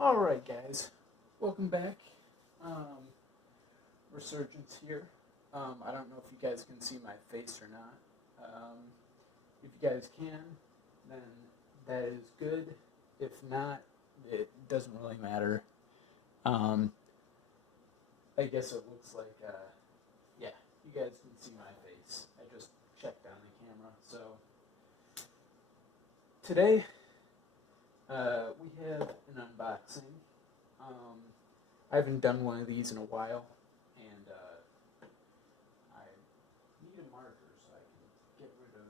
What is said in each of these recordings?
Alright guys, welcome back. Resurgence here. I don't know if you guys can see my face or not. If you guys can, then that is good. If not, it doesn't really matter. I guess it looks like, yeah, you guys can see my face. I just checked on the camera. So, today, we have an unboxing. I haven't done one of these in a while, and I need a marker so I can get rid of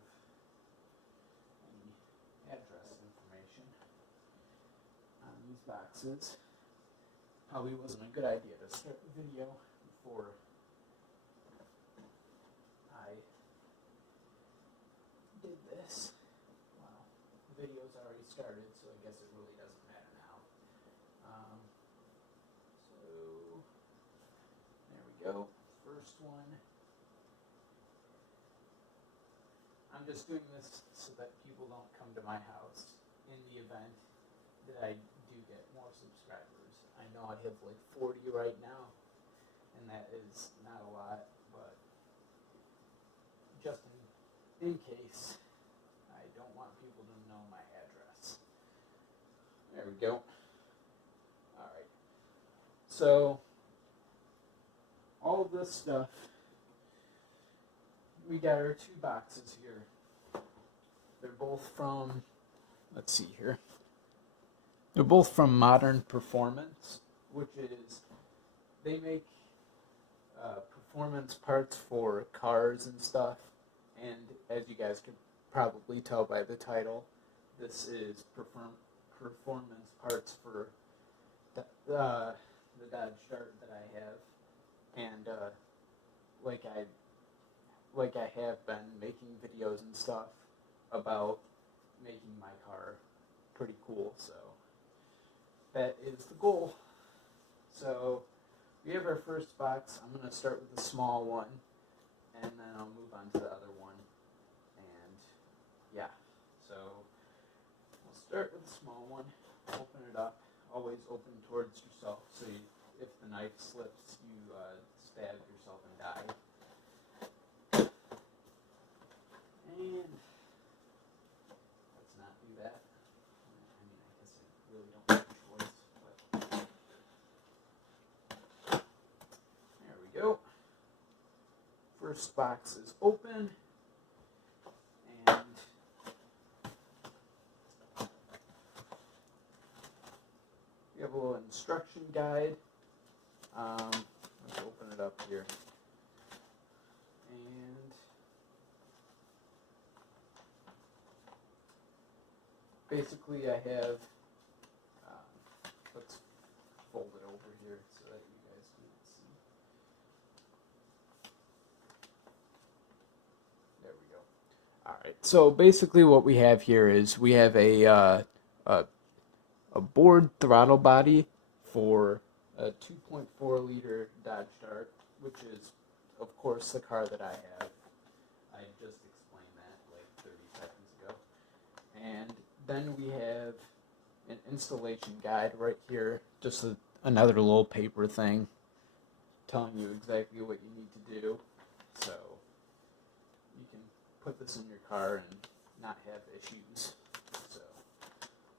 any address information on these boxes. Probably wasn't a good idea to start the video before I did this. Well, the video's already started, so I guess it really doesn't matter now. So, there we go. First one. I'm just doing this so that people don't come to my house in the event that I do get more subscribers. I know I have like 40 right now, and that is not a lot, but just in case, I don't want people to know my address. There we go. Alright. So, all of this stuff, we got our two boxes here. They're both from, let's see here. They're both from Modern Performance, which is, they make performance parts for cars and stuff. And as you guys could probably tell by the title, this is performance parts for the Dodge Dart that I have. And like I have been making videos and stuff about making my car pretty cool, so that is the goal. So we have our first box. I'm going to start with the small one, and then I'll move on to the other one. And yeah, so we'll start with the small one. Open it up. Always open towards yourself, so if the knife slips, you stab yourself and die. And let's not do that. I mean, I guess I really don't have a choice, but there we go. First box is open, and we have a little instruction guide. Let's open it up here. And basically I have, let's fold it over here so that you guys can't see. There we go. Alright, so basically what we have here is we have a bored throttle body for a 2.4 liter Dodge Dart, which is, of course, the car that I have. I just explained that like 30 seconds ago. And then we have an installation guide right here, just another little paper thing telling you exactly what you need to do. So you can put this in your car and not have issues. So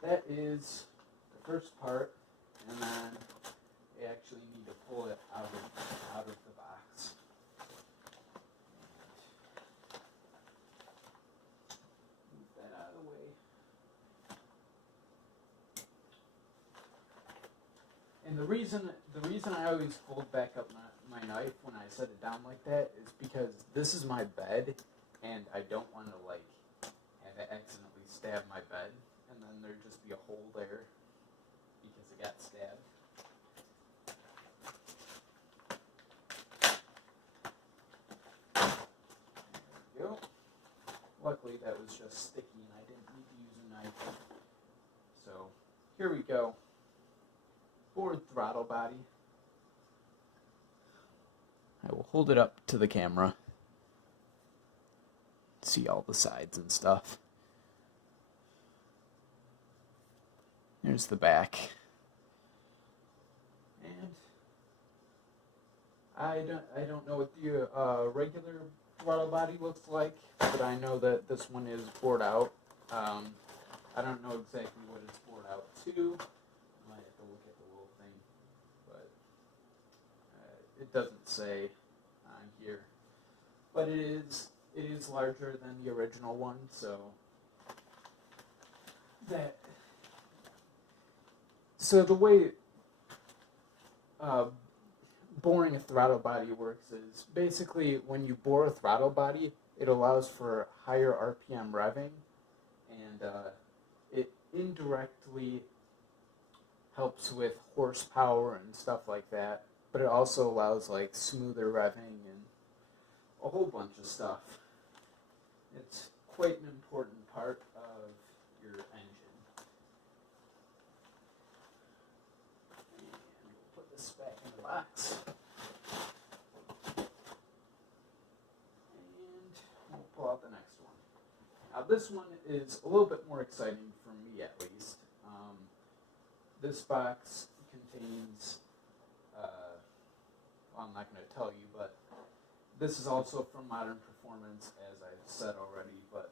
that is the first part, and then you actually need to pull it out of the box. Move that out of the way. And the reason I always fold back up my knife when I set it down like that is because this is my bed, and I don't want to like have it accidentally stab my bed, and then there'd just be a hole there because it got stabbed. There we go. Luckily that was just sticky and I didn't need to use a knife. So here we go. Bored throttle body. I will hold it up to the camera. See all the sides and stuff. There's the back. I don't know what the regular throttle body looks like, but I know that this one is bored out. I don't know exactly what it's bored out to. I might have to look at the little thing, but it doesn't say on here. But it is larger than the original one, so the way boring a throttle body works is basically when you bore a throttle body, it allows for higher RPM revving, and it indirectly helps with horsepower and stuff like that, but it also allows like smoother revving and a whole bunch of stuff. It's quite an important part of your engine. And we'll put this back in the box. And we'll pull out the next one. Now this one is a little bit more exciting for me at least. This box contains, well, I'm not going to tell you, but this is also from Modern Performance, as I've said already, but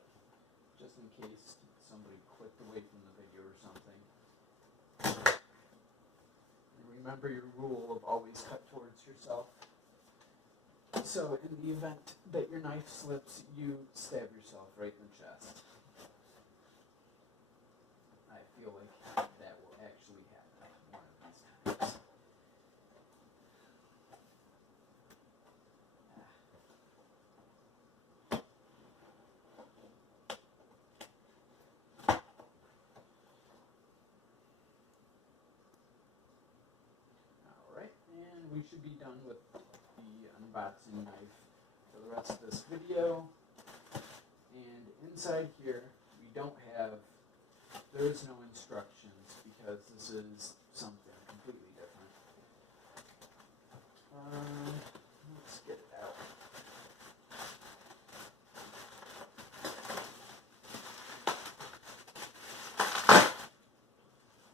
just in case somebody clicked away from the video or something. Remember your rule of always cut towards yourself. So in the event that your knife slips, you stab yourself right in the chest. I feel like that will actually happen one of these times. Alright, and we should be done with the unboxing knife for the rest of this video. And inside here, we don't have, there is no instructions because this is something completely different. Let's get it out.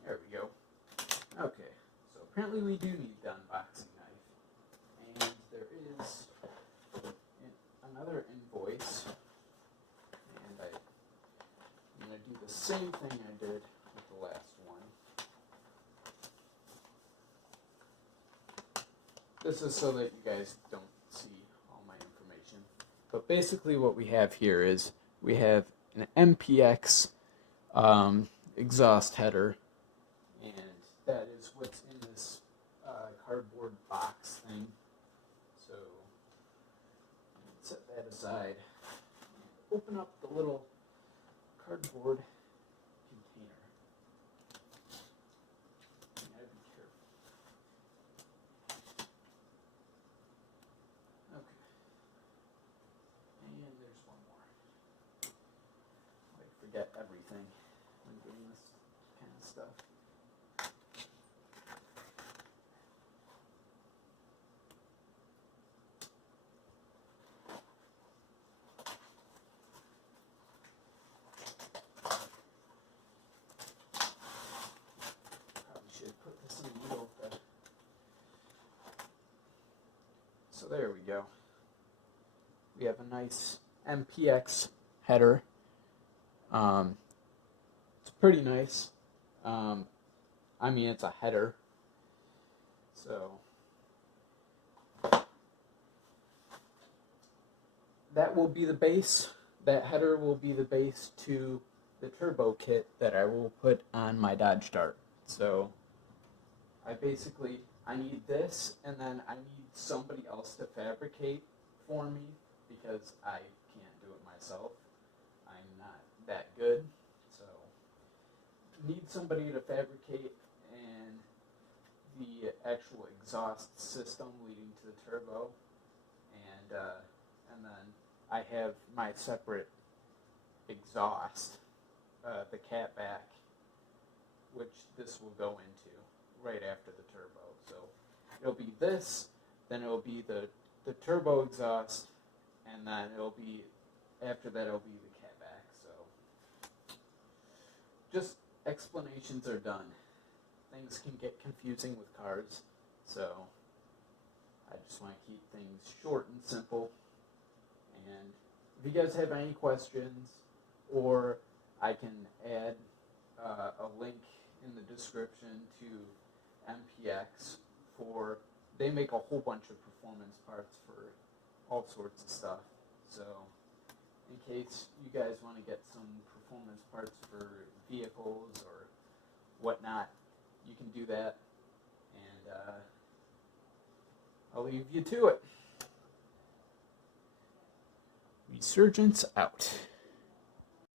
There we go. Okay, so apparently we do need the unboxing knife. And there is another invoice. And I'm going to do the same thing I did with the last one. This is so that you guys don't see all my information. But basically what we have here is we have an Mpx exhaust header, and that is what's in this cardboard box thing. So set that aside and open up the little cardboard container. You gotta be careful. Okay. And there's one more. I forget everything when doing this kind of stuff. So there we go. We have a nice Mpx header. It's pretty nice. I mean, it's a header. So that will be the base. That header will be the base to the turbo kit that I will put on my Dodge Dart. So I need this, and then I need somebody else to fabricate for me because I can't do it myself. I'm not that good, so need somebody to fabricate, and the actual exhaust system leading to the turbo, and then I have my separate exhaust, the catback, which this will go into right after the turbo. So it'll be this, then it'll be the turbo exhaust, and then it'll be, after that it'll be the catback. So just explanations are done. Things can get confusing with cars, so I just want to keep things short and simple. And if you guys have any questions, or I can add a link in the description to Mpx for, they make a whole bunch of performance parts for all sorts of stuff. So in case you guys want to get some performance parts for vehicles or whatnot, you can do that. And I'll leave you to it. Resurgence out.